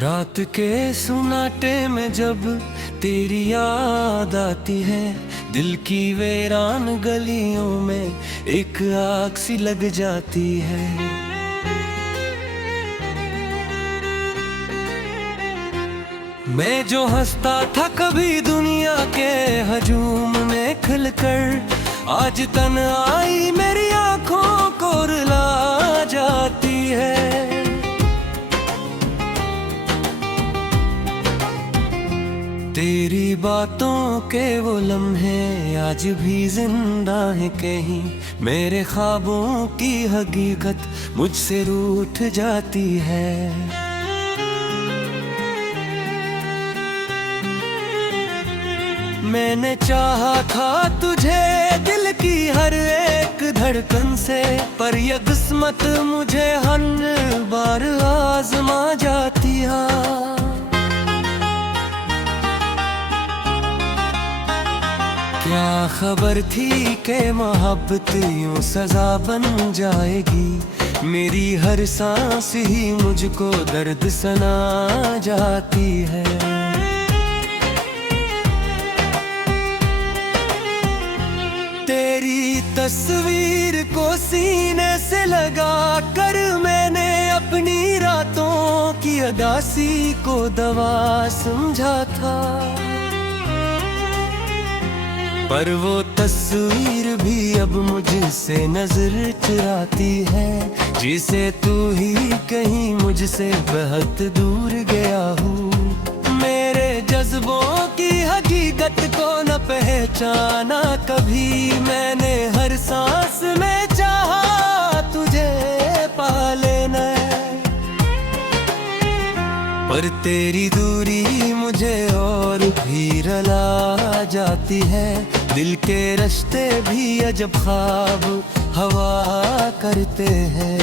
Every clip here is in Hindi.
रात के सुनाटे में जब तेरी याद आती है, दिल की वीरान गलियों में एक आग सी लग जाती है। मैं जो हंसता था कभी दुनिया के हजूम में खिलकर, आज तन्हाई मेरी आंखों को रुला जाती है। तेरी बातों के वो लम्हे आज भी जिंदा है कहीं, मेरे ख्वाबों की हकीकत मुझसे रूठ जाती है। मैंने चाहा था तुझे दिल की हर एक धड़कन से, पर यह किस्मत मुझे हर बार आजमा जाती है। क्या खबर थी कि मोहब्बत यूं सजा बन जाएगी, मेरी हर सांस ही मुझको दर्द सना जाती है। तेरी तस्वीर को सीने से लगा कर मैंने अपनी रातों की उदासी को दवा समझा था, पर वो तस्वीर भी अब मुझसे नजर चुराती है, जिसे तू ही कहीं मुझसे बहुत दूर गया हूँ। मेरे जज्बों की हकीकत को न पहचाना कभी मैंने, हर सांस में चाहा तुझे पा लेना, पर तेरी दूरी मुझे और भी रुला जाती है। दिल के रास्ते भी अजब ख्वाब हवा करते हैं।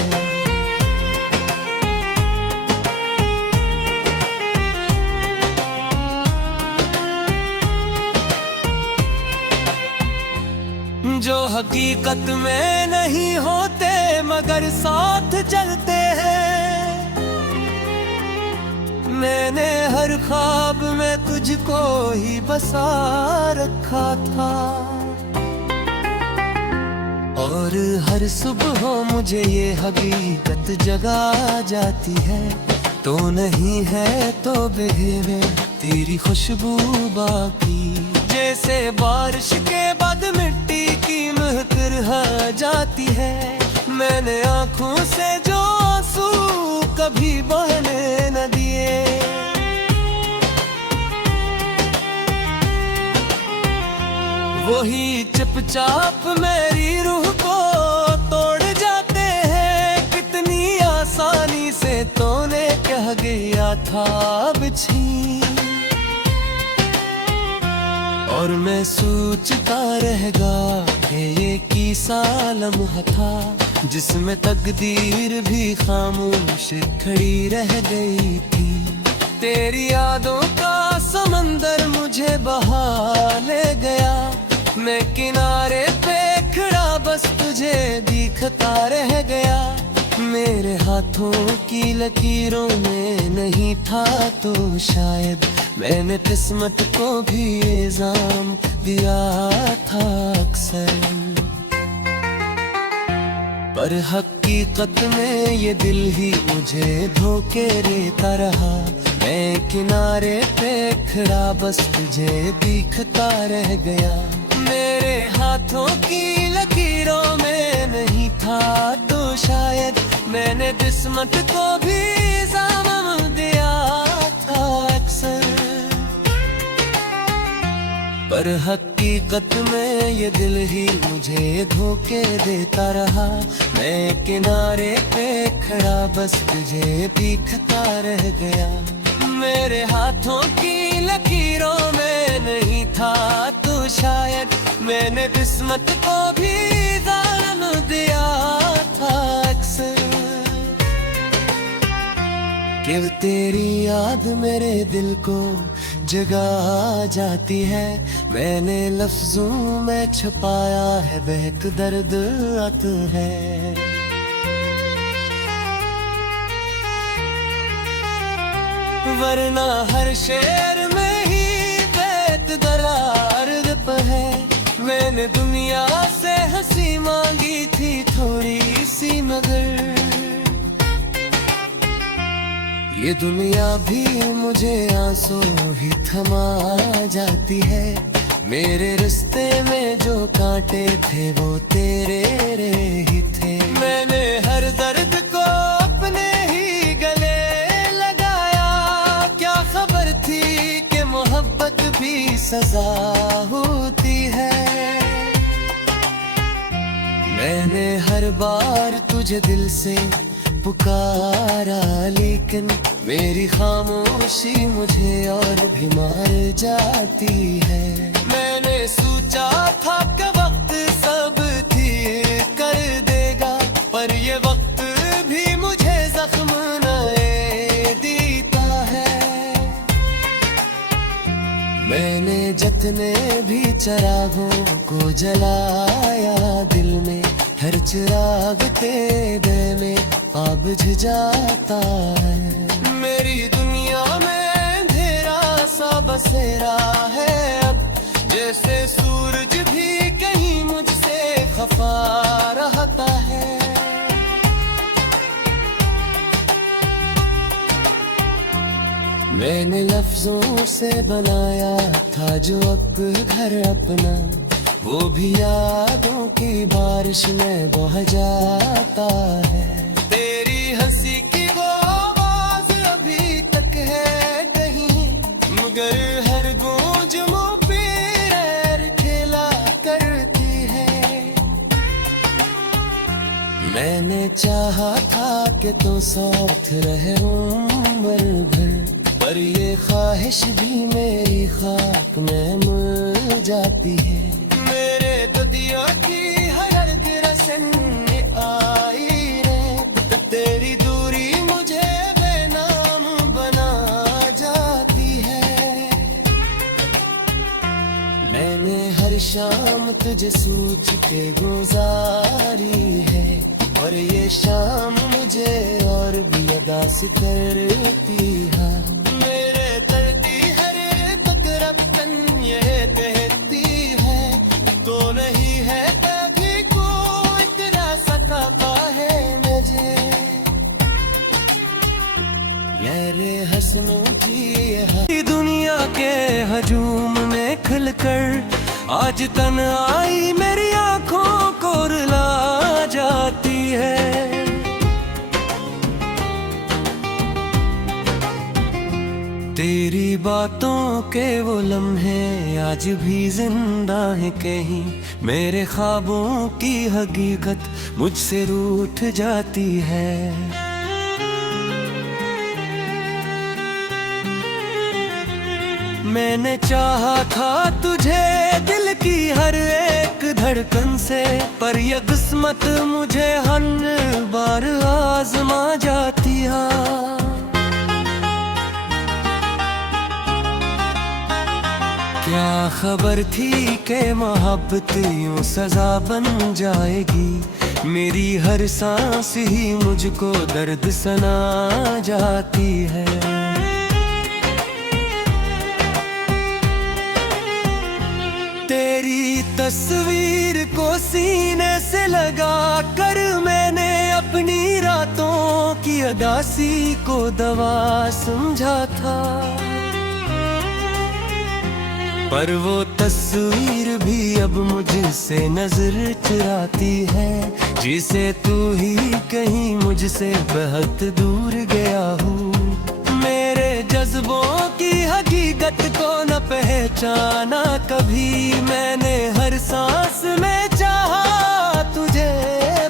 जो हकीकत में नहीं होते मगर साथ चलते हैं, मैंने हर ख्वाब में तुझको ही बसा रखा था, और हर सुबह मुझे ये हकीकत जगा जाती है। तो नहीं है तो बेहवे तेरी खुशबू बाकी, जैसे बारिश के बाद मिट्टी की महक रह जाती है। मैंने आँखों से जो आंसू कभी बहने न दिए, वही चुपचाप मेरी रूह को तोड़ जाते हैं। कितनी आसानी से तूने कह गया था बिछी, और मैं सोचता रहेगा कि ये किसा लम्हा था, जिसमें तकदीर भी खामोश खड़ी रह गई थी। तेरी यादों का समंदर मुझे बहा ले गया, मैं किनारे पे खड़ा बस तुझे दिखता रह गया। मेरे हाथों की लकीरों में नहीं था तो शायद मैंने किस्मत को भी इल्जाम दिया था अक्सर, पर हकीकत में ये दिल ही मुझे धोखे देता रहा। मैं किनारे पे खड़ा बस तुझे दिखता रह गया। मेरे हाथों की लकीरों में नहीं था तो शायद मैंने किस्मत को भी इल्जाम दिया था अक्सर, पर हकीकत में ये दिल ही मुझे धोखे देता रहा। मैं किनारे पे खड़ा बस तुझे दिखता रह गया। मेरे हाथों की लकीरों में नहीं था तो शायद मैंने किस्मत को भी इल्जाम दिया था अक्सर, कि तेरी याद मेरे दिल को जगा जाती है। मैंने लफ्जों में छुपाया है बहक दर्द अत है। वरना हर शेर में ही बैत दरार है। मैंने दुनिया से हंसी मांगी थी थोड़ी सी, मगर ये दुनिया भी मुझे आंसू ही थमा जाती है। मेरे रिश्ते में जो कांटे थे वो तेरे रे ही थे। मैंने हर दर्द को अपने ही गले लगाया, क्या खबर थी कि मोहब्बत भी सजा होती है। मैंने हर बार तुझे दिल से पुकारा, लेकिन मेरी खामोशी मुझे और भी मार जाती है। मैंने सोचा था कि वक्त सब ठीक कर देगा, पर ये वक्त भी मुझे जख्म नए देता है। मैंने जितने भी चिरागों को जलाया, दिल में हर चिराग तेरे में अब बुझ जाता है। मेरी दुनिया में अंधेरा सा बसेरा है अब, जैसे सूरज भी कहीं मुझसे खफा रहता है। मैंने लफ्जों से बनाया था जो अब घर अपना, वो भी यादों की बारिश में बह जाता है। तेरी हंसी की वो आवाज अभी तक है कहीं, मगर हर गूंज मुंह पे रैर खेला करती है। मैंने चाहा था कि तो साथ रहे उम्र भर, पर ये ख्वाहिश भी मेरी खाक में मिल जाती है। मेरे दुदिया की हर रस्म आई रे, तेरी दूरी मुझे बेनाम बना जाती है। मैंने हर शाम तुझे सोच के गुजारी है, और ये शाम मुझे और भी अदास करती है। मेरे तरती हर तकरबन ये कहती है, तो नहीं है कभी कोई इतना सताता है मुझे। मेरे हसनों की दुनिया के हजूम में खिलकर आज तन आई मेरी आंखों को रुला जाती है। तेरी बातों के वो लम्हे आज भी जिंदा है कहीं, मेरे ख्वाबों की हकीकत मुझसे रूठ जाती है। मैंने चाहा था तुझे दिल की हर एक धड़कन से, पर यह किस्मत मुझे हर बार आजमा जाती है। क्या खबर थी कि मोहब्बत यूं सजा बन जाएगी, मेरी हर सांस ही मुझको दर्द सना जाती है। तेरी तस्वीर को सीने से लगा कर मैंने अपनी रातों की अदासी को दवा समझा था, पर वो तस्वीर भी अब मुझसे नजर चुराती है, जिसे तू ही कहीं मुझसे बहुत दूर गया हूँ। मेरे जज्बों की हकीकत को न पहचाना कभी, मैंने हर सांस में चाहा तुझे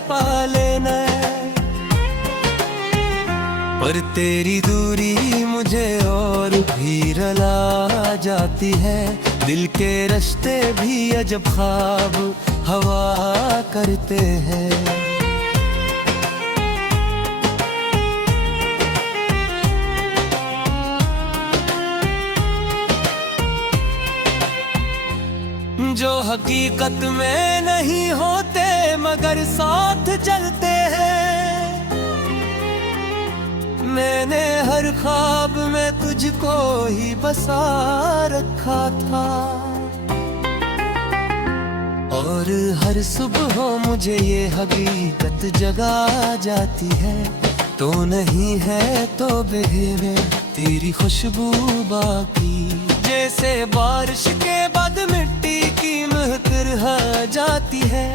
पा लेना, पर तेरी दूरी मुझे और भी रुला जाती है। दिल के रिश्ते भी अजब ख्वाब हवा करते हैं। जो हकीकत में नहीं होते मगर साथ चलते हैं, मैंने हर ख्वाब में तुझको ही बसा रखा था, और हर सुबह मुझे ये हकीकत जगा जाती है, तो नहीं है तो बेघरे तेरी खुशबू बाकी। जैसे बारिश के बाद मिट्टी की महक रह जाती है,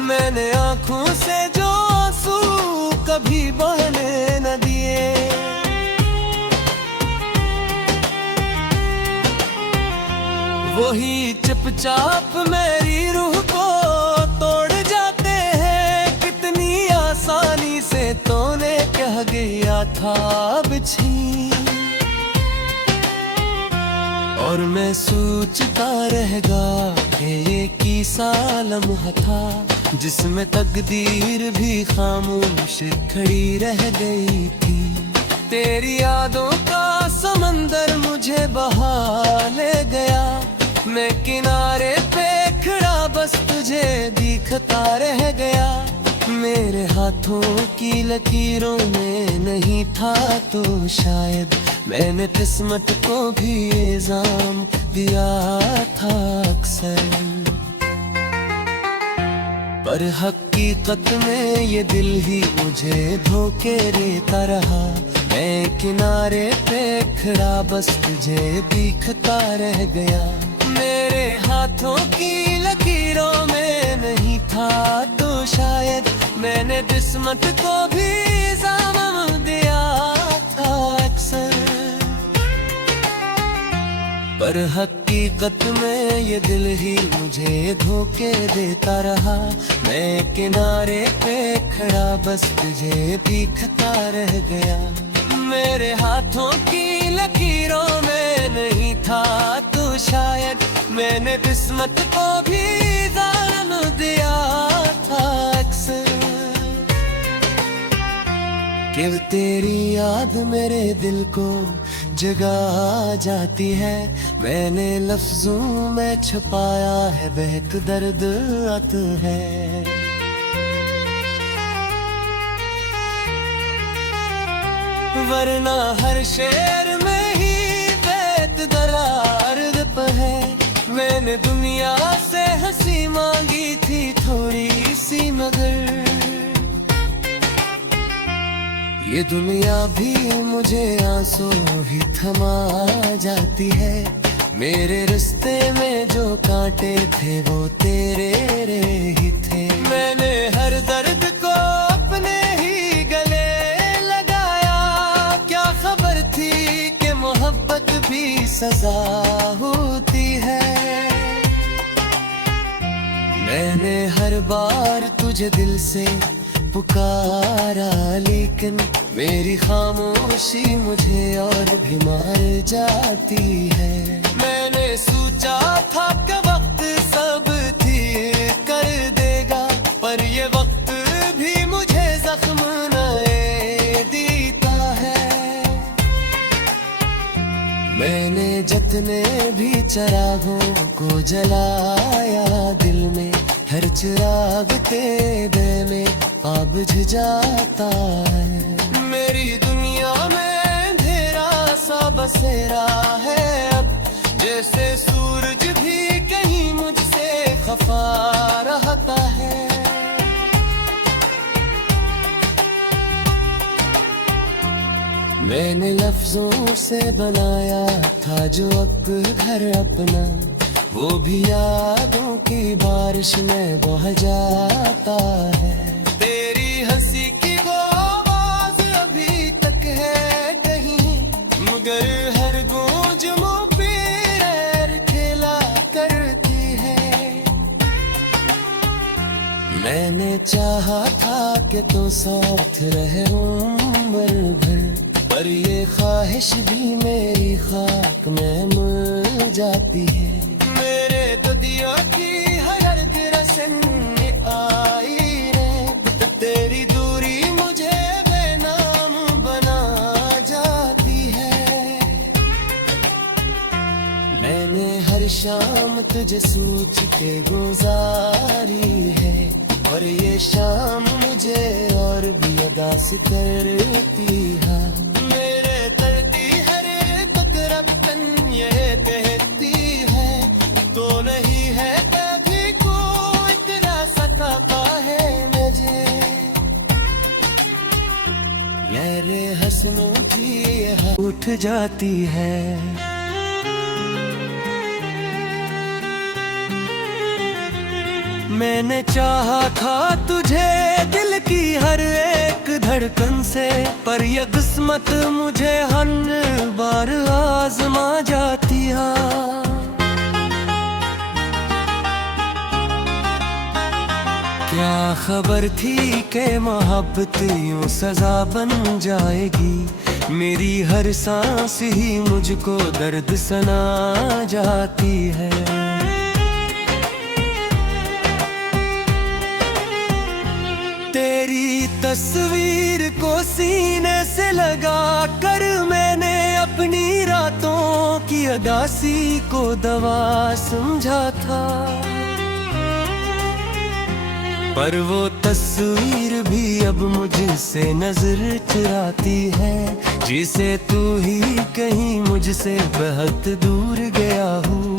मैंने आँखों से जो आंसू कभी बहने न दिए, वही चुपचाप मेरी रूह को तोड़ जाते हैं। कितनी आसानी से तूने कह गया था बिछी, और मैं सोचता रहेगा कि ये किसा लम्हा था, जिसमें तकदीर भी खामोश खड़ी रह गई थी। तेरी यादों का समंदर मुझे बहा ले गया, मैं किनारे पे खड़ा बस तुझे दिखता रह गया। मेरे हाथों की लकीरों में नहीं था तो शायद मैंने किस्मत को भी इल्जाम दिया था अक्सर, पर हकीकत में ये दिल ही मुझे धोखे देता रहा। मैं किनारे पे खड़ा बस तुझे दिखता रह गया। मेरे हाथों की लकीरों में नहीं था तो शायद मैंने किस्मत को भी इल्जाम दिया था अक्सर, पर हकीकत में ये दिल ही मुझे धोखे देता रहा। मैं किनारे पे खड़ा बस तुझे दिखता रह गया। मेरे हाथों की लकीरों में नहीं था तो शायद मैंने किस्मत को भी इल्जाम दिया था अक्सर, कि तेरी याद मेरे दिल को जगा जाती है। मैंने लफ्जों में छुपाया है बहक दर्द अत है। वरना हर शेर में ही बैत दरार है। मैंने दुनिया से हंसी मांगी थी थोड़ी सी, मगर ये दुनिया भी मुझे आंसू ही थमा जाती है। मेरे रिश्ते में जो कांटे थे वो तेरे रे ही थे। मैंने हर दर्द को अपने ही गले लगाया, क्या खबर थी कि मोहब्बत भी सजा होती है। मैंने हर बार तुझे दिल से पुकारा, लेकिन मेरी खामोशी मुझे और भी मार जाती है। मैंने सोचा था कि वक्त सब ठीक कर देगा, पर ये वक्त भी मुझे जख्म नए देता है। मैंने जितने भी चिरागों को जलाया दिल में, हर चिराग तेरे में अब बुझ जाता है। मेरी दुनिया में अंधेरा सा बसेरा है अब, जैसे सूरज भी कहीं मुझसे खफा रहता है। मैंने लफ्जों से बनाया था जो अब घर अपना, वो भी यादों की बारिश में बह जाता है। तेरी हंसी की वो आवाज अभी तक है कहीं, मगर हर गूंज मुँह पे पैर खेला करती है। मैंने चाहा था कि तो साथ रहे उम्र भर, पर ये ख्वाहिश भी मेरी खाक में मिल जाती है। मेरे ददिया की हर रस्म में आई रे, तेरी दूरी मुझे बेनाम बना जाती है। मैंने हर शाम तुझे सोच के गुजारी है, और ये शाम मुझे और भी अदास करती है। मेरे तरती हर कतरन ये कहती है, तो नहीं है कभी को इतना सताता है मुझे। मेरे हंसनों की उठ जाती है। मैंने चाहा था तुझे दिल की हर एक धड़कन से, पर ये किस्मत मुझे हर बार आजमा जाती है। क्या खबर थी कि मोहब्बत यूं सजा बन जाएगी, मेरी हर सांस ही मुझको दर्द सना जाती है। तेरी तस्वीर को सीने से लगा कर मैंने अपनी रातों की उदासी को दवा समझा था, पर वो तस्वीर भी अब मुझसे नजर चुराती है, जिसे तू ही कहीं मुझसे बहुत दूर गया हूँ।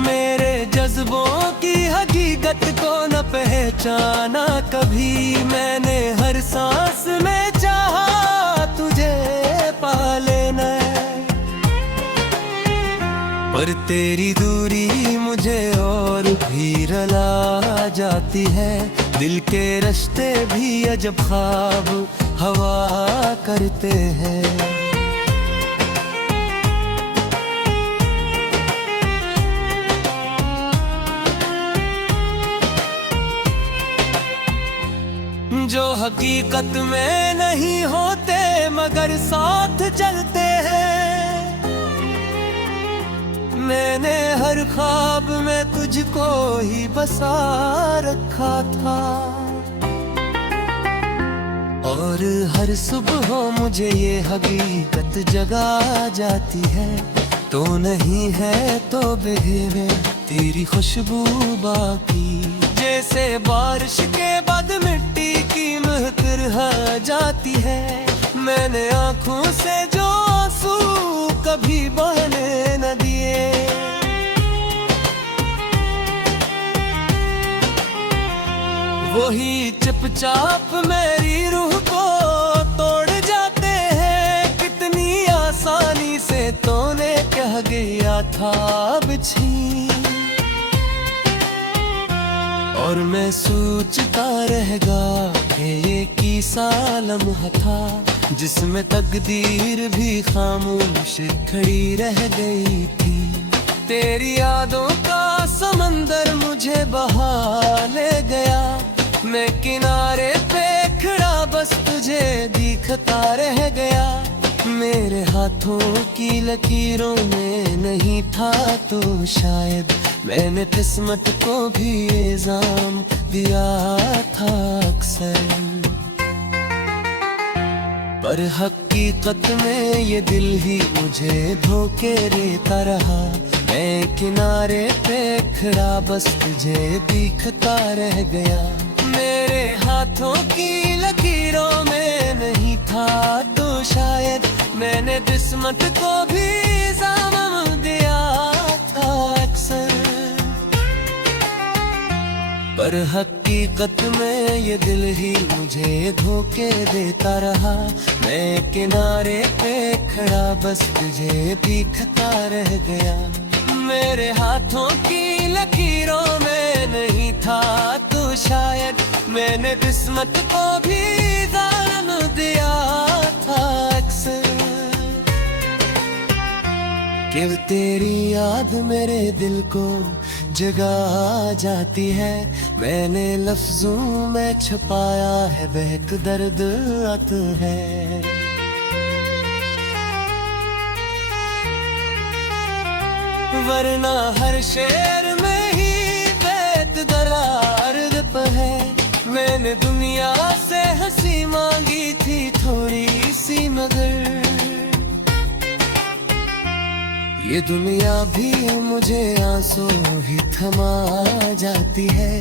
मेरे जज्बों की हकीकत को न पहचाना कभी मैंने, हर सांस में चाहा तुझे पा लेना, पर तेरी दूरी मुझे और भी रुला जाती है। दिल के रिश्ते भी अजब ख्वाब हवा करते हैं। जो हकीकत में नहीं होते मगर साथ चलते हैं, मैंने हर ख्वाब में तुझको ही बसा रखा था, और हर सुबह मुझे ये हकीकत जगा जाती है, तो नहीं है तो बेवे तेरी खुशबू बाकी, जैसे बारिश के बाद मिट्टी की महक रह जाती है। मैंने आँखों से जो आंसू कभी बहने न दिए, वही चुपचाप मेरी रूह को तोड़ जाते हैं। कितनी आसानी से तूने कह गया था बिछी, और मैं सोचता रहेगा कि ये किसा लम्हा था, जिसमें तकदीर भी खामोश खड़ी रह गई थी। तेरी यादों का समंदर मुझे बहा ले गया, मैं किनारे पे खड़ा बस तुझे दिखता रह गया। मेरे हाथों की लकीरों में नहीं था तो शायद मैंने किस्मत को भी इल्जाम दिया था अक्सर, पर हकीकत में ये दिल ही मुझे धोखे देता रहा। मैं किनारे पे खड़ा बस तुझे दिखता रह गया। मेरे हाथों की लकीरों में नहीं था तो शायद मैंने किस्मत को भी इल्जाम दिया था अक्सर, पर हकीकत में ये दिल ही मुझे धोखे देता रहा। मैं किनारे पे खड़ा बस तुझे दिखता रह गया। मेरे हाथों की लकीरों में नहीं था तो शायद मैंने किस्मत को भी इल्जाम दिया था अक्सर, कि तेरी याद मेरे दिल को जगा जाती है। मैंने लफ्जों में छुपाया है बहक दर्द आत है। वरना हर शेर में ही बैत दरार है। मैंने दुनिया से हंसी मांगी थी थोड़ी सी, मगर ये दुनिया भी मुझे आंसू ही थमा जाती है।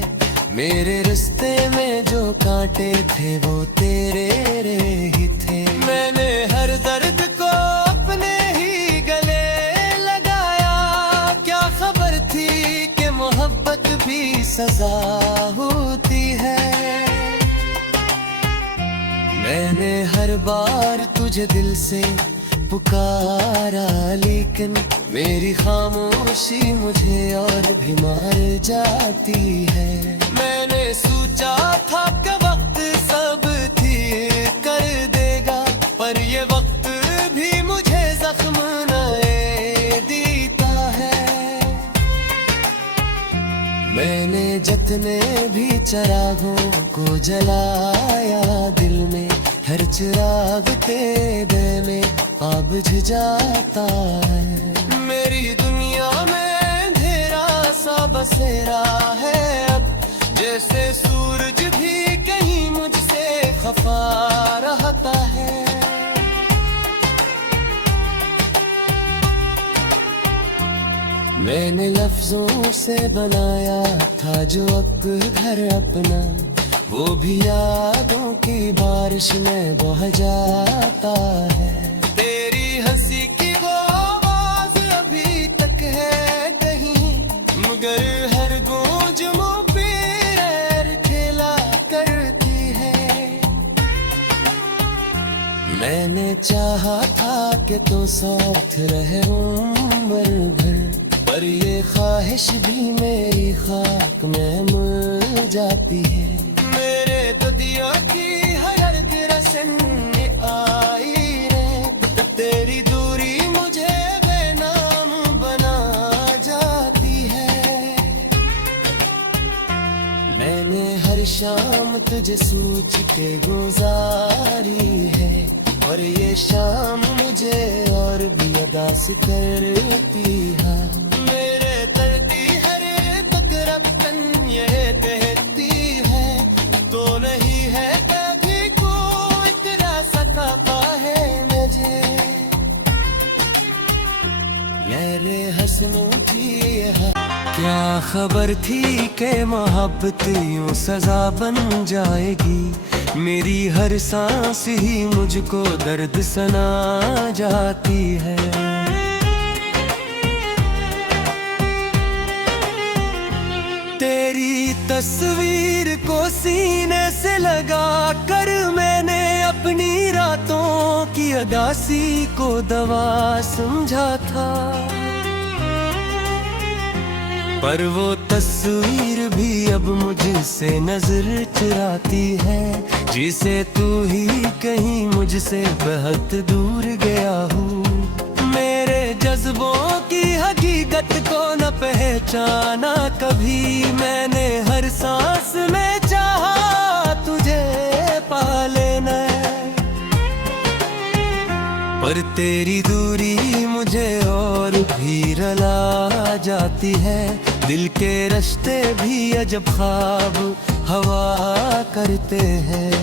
मेरे रिश्ते में जो कांटे थे वो तेरे ही थे। मैंने हर दर्द को अपने ही गले लगाया, क्या खबर थी कि मोहब्बत भी सजा होती है। मैंने हर बार तुझे दिल से पुकारा, लेकिन मेरी खामोशी मुझे और भी मार जाती है। मैंने सोचा था कि वक्त सब ठीक कर देगा, पर ये वक्त भी मुझे जख्म नए देता है। मैंने जितने भी चिरागों को जलाया, दिल में हर चिराग तेरे में अब बुझ जाता है। मेरी दुनिया में अंधेरा सा बसेरा है अब, जैसे सूरज भी कहीं मुझसे खफा रहता है। मैंने लफ्जों से बनाया था जो अब घर अपना, वो भी यादों की बारिश में बह जाता है। तेरी हंसी की वो आवाज अभी तक है कहीं, मगर हर गूंज मुंह पे रैर खेला करती है। मैंने चाहा था कि तो साथ रहे उम्र भर, पर ये ख्वाहिश भी मेरी खाक में मिल जाती है। मेरे ददिया की हर गिरसन आई रे, तो तेरी दूरी मुझे बेनाम बना जाती है। मैंने हर शाम तुझे सोच के गुजारी है, और ये शाम मुझे और भी अदास करती है। मेरे तरती हर तकरबन ये कहती है, तो नहीं है कभी कोई तेरा सताता है मुझे। मेरे हंसनों की क्या खबर थी कि मोहब्बत यूं सजा बन जाएगी। मेरी हर सांस ही मुझको दर्द सना जाती है। तेरी तस्वीर को सीने से लगा कर मैंने अपनी रातों की अदासी को दवा समझा था, पर वो तस्वीर भी अब मुझसे नजर चुराती है। जिसे तू ही कहीं मुझसे बहुत दूर गया हूँ। मेरे जज्बों की हकीकत को न पहचाना कभी, मैंने हर सांस में चाहा तुझे पा लेना, पर तेरी दूरी मुझे और भी रुला जाती है। दिल के रास्ते भी अजब ख्वाब हवा करते हैं।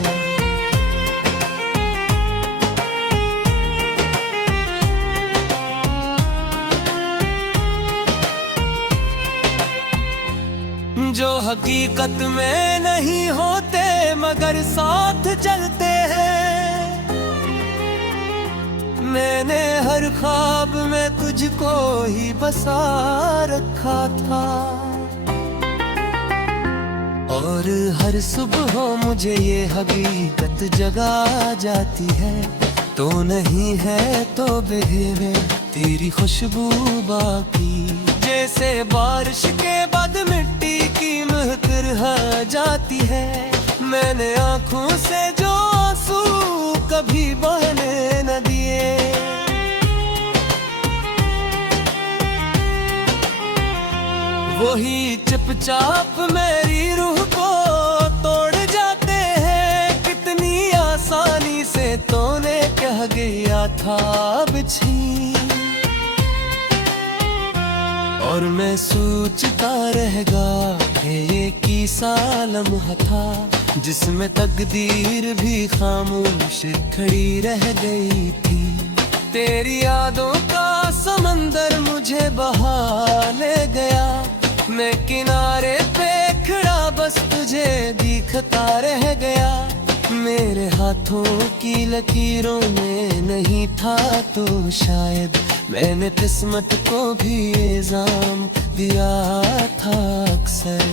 जो हकीकत में नहीं होते मगर साथ चलते हैं। मैंने हर ख्वाब में तुझको ही बसा रखा था, और हर सुबह मुझे ये हकीकत जगा जाती है। तो नहीं है तो बेवे तेरी खुशबू बाकी, जैसे बारिश के बाद मिट्टी की महक रह जाती है। मैंने आँखों से जो आंसू कभी बहने न दिए, वही चुपचाप मेरी रूह को तोड़ जाते हैं। कितनी आसानी से तूने कह गया था बिछी, और मैं सोचता रहेगा कि ये किसा लम्हा था जिसमें तकदीर भी खामोश खड़ी रह गई थी। तेरी यादों का समंदर मुझे बहा ले गया, मैं किनारे पे खड़ा बस भीखता रह गया। मेरे हाथों की लकीरों में नहीं था तो शायद मैंने किस्मत को भी इल्जाम दिया था अक्सर।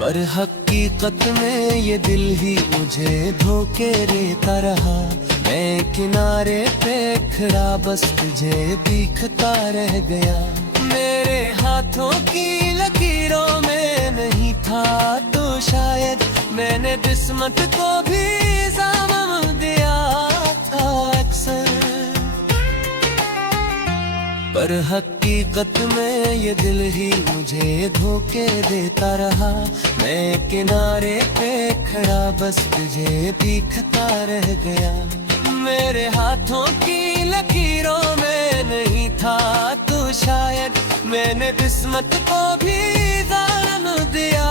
पर हकीकत में ये दिल ही मुझे धोखे देता रहा। मैं किनारे पे खड़ा बस तुझे भीखता रह गया। मेरे हाथों की लकीरों में नहीं था तो शायद मैंने किस्मत को भी इल्जाम दिया था अक्सर। पर हकीकत में ये दिल ही मुझे धोखे देता रहा। मैं किनारे पे खड़ा बस तुझे भीखता रह गया। मेरे हाथों की लकीरों में नहीं था तो शायद मैंने किस्मत को भी दान दिया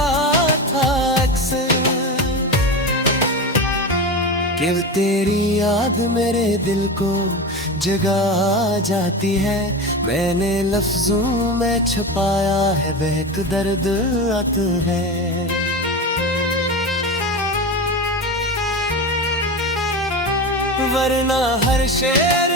था अक्सर। कि तेरी याद मेरे दिल को जगा जाती है। मैंने लफ्जों में छुपाया है बहक दर्द आत है। वरना हर शेर